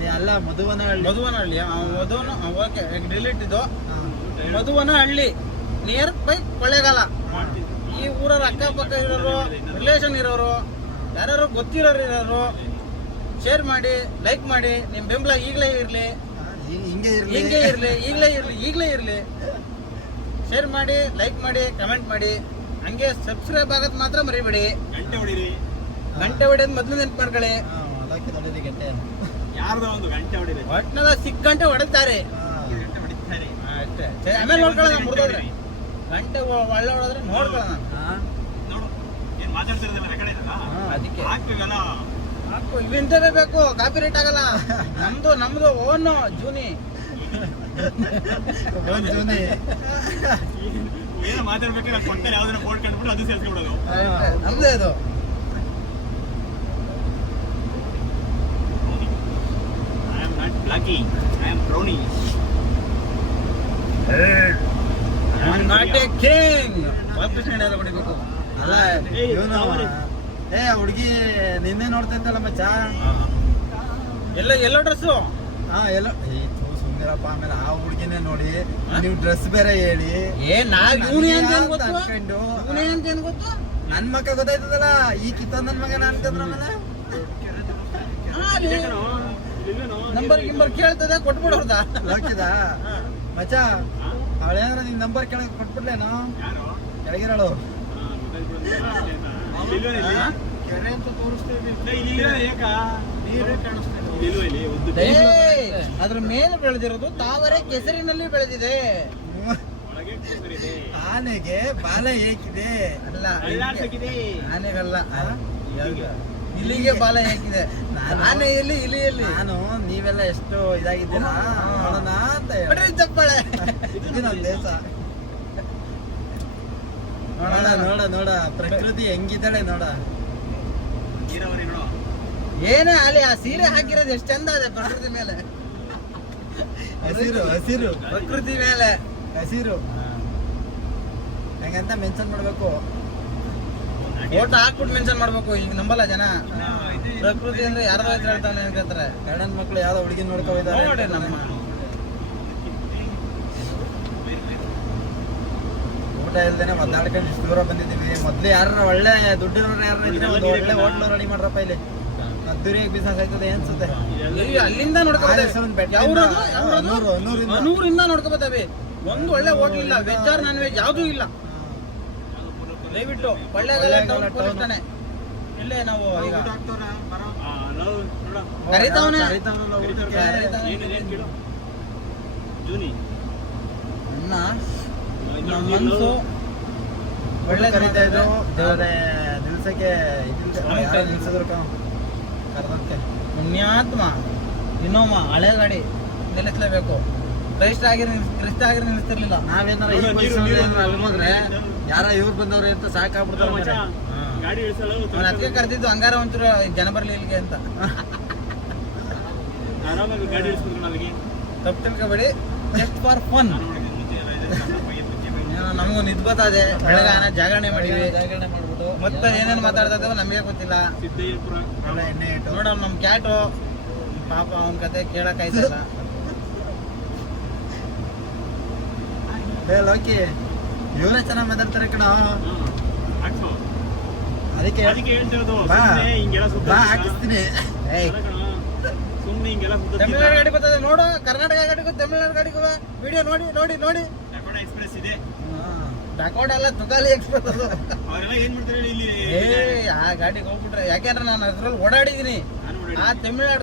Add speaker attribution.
Speaker 1: ಏ, ಅಲ್ಲ Madhuvanahalli.
Speaker 2: Madhuvanahalli Madhuvana okay delete ಇದು. ಮಧುವನಹಳ್ಳಿ ನಿಯರ್ ಬೈ ಕೊಳ್ಳೇಗಾಲ ಈ ಊರವ್ರ ಅಕ್ಕಪಕ್ಕ ಇರೋರು ರಿಲೇಷನ್ ಇರೋರು ಯಾರು ಗೊತ್ತಿರೋರು ಇರೋರು ಶೇರ್ ಮಾಡಿ ಲೈಕ್ ಮಾಡಿ ನಿಮ್ಮ ಬೆಂಬಲ ಈಗಲೇ ಇರಲಿ.
Speaker 1: ಹಿಂಗೆ ಇರಲಿ.
Speaker 2: ಹಿಂಗೆ ಇರಲಿ ಈಗಲೇ ಇರಲಿ ಈಗಲೇ ಇರಲಿ. ಶೇರ್ ಮಾಡಿ ಲೈಕ್ ಮಾಡಿ ಕಮೆಂಟ್ ಮಾಡಿ. ಹಂಗೆ ಸಬ್ಸ್ಕ್ರೈಬ್ ಆಗೋದು ಮಾತ್ರ ಮರಿಬೇಡಿ.
Speaker 3: ಗಂಟೆ ಹೊಡಿರಿ.
Speaker 2: ಗಂಟೆ ಹೊಡೆಯೋದು ಮೊದಲು ನೆನಪು ಮಾಡ್ಕೊಳ್ಳಿ
Speaker 1: ಹಾ, ಅದಕ್ಕೆ
Speaker 3: ಯಾರ್ದೋ ಒಂದು ಗಂಟೆ
Speaker 2: ಒಟ್ನದ ಸಿಕ್ಕ ಗಂಟೆ ಹೊಡೆತಾರೆ.
Speaker 3: ಗಂಟೆ ಹೊಡಿತಾರೆ.
Speaker 2: ಅಷ್ಟೇ. ಸರಿ, ಆಮೇಲೆ ನೋಡ್ಕೊಳ್ಳೋಣ ಮುರಿದೋದ್ರೆ. ಗಂಟೆ ಒ- ಒಳ್ಳೆ ಹೊಡೆದ್ರೆ ನೋಡ್ಕೊಳ್ಳೋಣ.
Speaker 3: ನೋಡು ಏನು ಮಾತಾಡ್ತಿರೋದಿಲ್ಲ ರೆಕಾರ್ಡ್ ಇದಲ್ಲ
Speaker 1: ಹಾ.
Speaker 2: ಅದಕ್ಕೆ.
Speaker 3: ಹಾಕ್ಬೇಕಲ್ಲ
Speaker 2: ಹಾಕು ಇವಿಂತವೇ ಬೇಕು ಕಾಪಿ ರೇಟ್ ಆಗಲ್ಲ. ನಮ್ದು ನಮ್ದು ಓನ್ ಜೂನಿ.
Speaker 1: ಜೂನಿ.
Speaker 3: ಏನೋ ಮಾತಾಡ್ಬೇಕಾದ್ರೆ ಯಾವ್ದಾರ ಬೋರ್ಡ್ ಕಂಡ್ಬಿಟ್ಟು ಅದು ಸೇರ್ಸ್ಬಿಡೋದು
Speaker 1: ಹಾ.
Speaker 2: ನಮ್ದೇ ಇದು
Speaker 3: I am not blackie I am brownie
Speaker 2: not a king Balakrishna ಎಲ್ಲ ಹೊಡಿಬೇಕು
Speaker 1: ಅಲ್ಲ
Speaker 3: ಏ,
Speaker 1: ಇವನು
Speaker 3: ಯಾವನು?
Speaker 1: ಏ ಹುಡುಗಿ ನಿನ್ನೆ ನೋಡ್ತಾ ಇದ್ದಲ್ಲ ಮಚ್ಚ?
Speaker 2: ಎಲ್ಲ ಎಲ್ಲೋ ಡ್ರೆಸ್ಸು
Speaker 1: ಹಾ ಎಲ್ಲ. ಏ, ಥು, ಸುಮ್ನಿರಪ್ಪ ಆಮೇಲೆ ಆ ಹುಡುಗಿನೇ ನೋಡಿ. ನೀವು ಡ್ರೆಸ್ ಬೇರೆ ಹೇಳಿ.
Speaker 2: ಏ ನಾವ್ ಇವನೇ ಅಂತ ಏನ್ ಗೊತ್ತು?
Speaker 1: ಅನ್ಕೊಂಡು?
Speaker 2: ಇವನೇ ಅಂತ ಏನ್ ಗೊತ್ತು?
Speaker 1: ನನ್ ಮಕ್ಕ ಗೊತ್ತಾಯ್ತದಲ್ಲ ಈ ಕಿತ್ತ ನನ್ ಮಗ ನಾನ್ ಆಮೇಲೆ
Speaker 2: ನಂಬರ್ ಗಿಂಬರ್ ಕೇಳ್ತದ ಕೊಟ್ಬಿಡೋರ್ದ
Speaker 1: ಹಾಕಿದ ಮಚ್ಚ ಅವಳೇನಾರ ನಿನ್ ನಂಬರ್ ಕೆಳಗೆ ಕೊಟ್ಬಿಡ್ಲೇನು? ಕೆಳಗಿರೋಳು?
Speaker 2: ಕೆರೆ ಅಂತ ತೋರಿಸ್ತೀವಿ ಅದ್ರ ಮೇಲೆ ಬೆಳೆದಿರೋದು ತಾವರೆ ಕೆಸರಿನಲ್ಲಿ ಬೆಳೆದಿದೆ.
Speaker 1: ಆನೆಗೆ ಬಾಲ ಏಕಿದೆ.
Speaker 2: ಅಲ್ಲ
Speaker 3: ಆನೆಗಲ್ಲ
Speaker 2: ಆನೆಗಲ್ಲ
Speaker 1: ಆ?
Speaker 2: ಇಲಿಗೆ ಬಾಲ ಹೇಗಿದೆ?
Speaker 1: ನಾನು-
Speaker 2: ಇಲ್ಲಿ ಇಲ್ಲಿ
Speaker 1: ನಾನು ನೀವೆಲ್ಲ ಎಷ್ಟು ಇದಾಗಿದ್ದೀರಾ? ನೋಡೋಣ ಅಂತ ಹೇಳಿ.
Speaker 2: ಚಪ್ಪಾಳೆ.
Speaker 1: ಇದು ದೇಶ. ನೋಡ ನೋಡ ನೋಡ. ಪ್ರಕೃತಿ ಹೆಂಗಿದ್ದಾಳೆ ನೋಡ.
Speaker 3: ನೀರಾವರಿ ನೋಡು.
Speaker 2: ಏನೇ ಅಲ್ಲಿ ಆ ಸೀರೆ ಹಾಕಿರೋದು ಎಷ್ಟು ಚಂದ ಅದೆ ಪ್ರಕೃತಿ ಮೇಲೆ.
Speaker 1: ಹಸಿರು ಹಸಿರು.
Speaker 2: ಪ್ರಕೃತಿ ಮೇಲೆ.
Speaker 1: ಹಸಿರು. ಹೆಂಗಂತ ಮೆನ್ಷನ್ ಮಾಡ್ಬೇಕು.
Speaker 2: ಫೋಟೋ ಹಾಕ್ಬಿಟ್ಟು ಮೆನ್ಷನ್ ಮಾಡ್ಬೇಕು ಈಗ ನಂಬಲ್ಲ ಜನ. ಪ್ರಕೃತಿ ಅಂದ್ರೆ ಯಾರ್ದೋ ಹೆಸರು ಹೇಳ್ತಾನೆ ಅನ್ಕೋತಾರೆ
Speaker 1: ಗಂಡನ ಮಕ್ಳು ಯಾವ್ದೋ ಹುಡುಗಿ ನೋಡ್ಕೊ
Speaker 2: ನೋಡಿ
Speaker 1: ಇದಾರೆ
Speaker 2: ನಮ್ಮ
Speaker 1: ಊಟ ಇಲ್ದೇನೆ ಒದ್ದಾಡ್ಕೊಂಡು ಇಷ್ಟು ದೂರ ಬಂದಿದ್ದೀವಿ. ಮೊದ್ಲು ಯಾರ ಒಳ್ಳೆ ದುಡ್ಡಿರೋರು ಯಾರು ಇದ್ರೆ ಒಂದು ಒಳ್ಳೆ ಹೋಟ್ಲು ರೆಡಿ ಮಾಡ್ರಪ್ಪ ಇಲ್ಲಿ. ಅದ್ದೂರಿಯಾಗಿ ಬಿಸ್ನೆಸ್ ಆಯ್ತದೆ ಅನ್ಸುತ್ತೆ.
Speaker 2: ಅಲ್ಲಿಂದ ನೋಡ್ಕೊಬೋದು ನೂರಿಂದ. ನೋಡ್ಕೊಬೋದವೆ ಒಂದು ಒಳ್ಳೆ ಹೋಟ್ಲ್ ಇಲ್ಲ ವೆಜ್ ಆರ್ ನಾನ್ ವೆಜ್ ಯಾವ್ದೂ ಇಲ್ಲ. ದಯವಿಟ್ಟು
Speaker 1: ಒಳ್ಳೆದಲ್ಲೇ
Speaker 2: ಟೌನ್ ಪೊಲೀಸ್. ಠಾಣೆ. ಇಲ್ಲೇ ನಾವು ಈಗ ಕರೀತಾವನೆ.
Speaker 3: ಜೂನಿ. ಅಣ್ಣ
Speaker 2: ನಮ್ಮ? ಒಳ್ಳೆ
Speaker 1: ಕರೀತಾ ಇದ್ರು.
Speaker 2: ದೇವ್ರೆ
Speaker 1: ನಿಲ್ಸಕ್ಕೆ ನಿಲ್ಸಿದ್ರು. ಕರ್ದಕ್ಕೆ
Speaker 2: ಪುಣ್ಯಾತ್ಮ. ಇನ್ನೋಮ ಹಳೆ ಗಾಡಿ ನಿಲ್ಲಿಸ್ಲೇಬೇಕು. ಕ್ರೈಸ್ಟ್ ಆಗಿ ಕ್ರಿಸ್ತ ಆಗಿ ನಿಲ್ಲಿಸ್ತಿರ್ಲಿಲ್ಲ
Speaker 1: ನಾವೇನಾರ ಹೋದ್ರೆ ಯಾರ ಇವ್ರು ಬಂದವ್ರೆ ಅಂತ ಸಾಕಾಗ್ಬಿಡ್ತಾರೆ
Speaker 2: ಅದಕ್ಕೆ ಕರೆದಿದ್ದು ಹಂಗಾರ ಒಂಚೂರು ಜನ ಬರ್ಲಿ ಇಲ್ಲಿಗೆ ಅಂತ. ತಪ್ಪು ತಿಳ್ಕೊಬೇಡಿ. Just for fun. ನಮಗೂ ನಿದ್ಬತ್ತದೆ ಬೆಳಗಾನ ಜಾಗರಣೆ ಮಾಡಿವಿ
Speaker 1: ಜಾಗರಣೆ ಮಾಡ್ಬಿಟ್ಟು
Speaker 2: ಮತ್ತೆ ಏನೇನು ಮಾತಾಡ್ತಾ ಇದ್ದಾವೆ ನಮಗೆ ಗೊತ್ತಿಲ್ಲ. ನೋಡಮ್ ನಮ್ ಕ್ಯಾಟು ಪಾಪ ಅವನ ಕತೆ ಕೇಳಕ್
Speaker 1: ಏ ಲೋಕಿ ಇವರೇ ಚೆನ್ನಾಗಿ ಮಾತಾಡ್ತಾರೆ ಕಣ. ಅದಕ್ಕೆ
Speaker 3: ಅದಕ್ಕೆ ಹೇಳ್ತಿರೋದು. ಹಿಂಗೆಲ್ಲ ಸುತ್ತ
Speaker 1: ಹಾಕಿಸ್ತೀನಿ.
Speaker 3: ಅಲ್ಲ ಹಿಂಗೆಲ್ಲ
Speaker 2: ತಮಿಳ್ನಾಡು ಗಾಡಿ ಬರ್ತದೆ ನೋಡು ಕರ್ನಾಟಕ ಗಾಡಿಗೂ ತಮಿಳ್ನಾಡು ಗಾಡಿಗೂ ವಿಡಿಯೋ ನೋಡಿ ನೋಡಿ ನೋಡಿ.
Speaker 3: ಎಕ್ಸ್ಪ್ರೆಸ್ ಇದೆ.
Speaker 2: ಡಕೋಡ ಎಲ್ಲ ತುಕಾಲಿ ಎಕ್ಸ್ಪ್ರೆಸ್ ಅದು.
Speaker 3: ಅವರೆಲ್ಲ ಏನ್ ಮಾಡ್ತಾರೆ ಹೇಳಿ ಇಲ್ಲಿ?
Speaker 2: ಏ ಆ ಗಾಡಿಗೆ ಹೋಗ್ಬಿಟ್ರೆ ಯಾಕೆಂದ್ರೆ ನಾನು ಅದ್ರಲ್ಲಿ ಓಡಾಡಿದೀನಿ ಆ ತಮಿಳ್ನಾಡು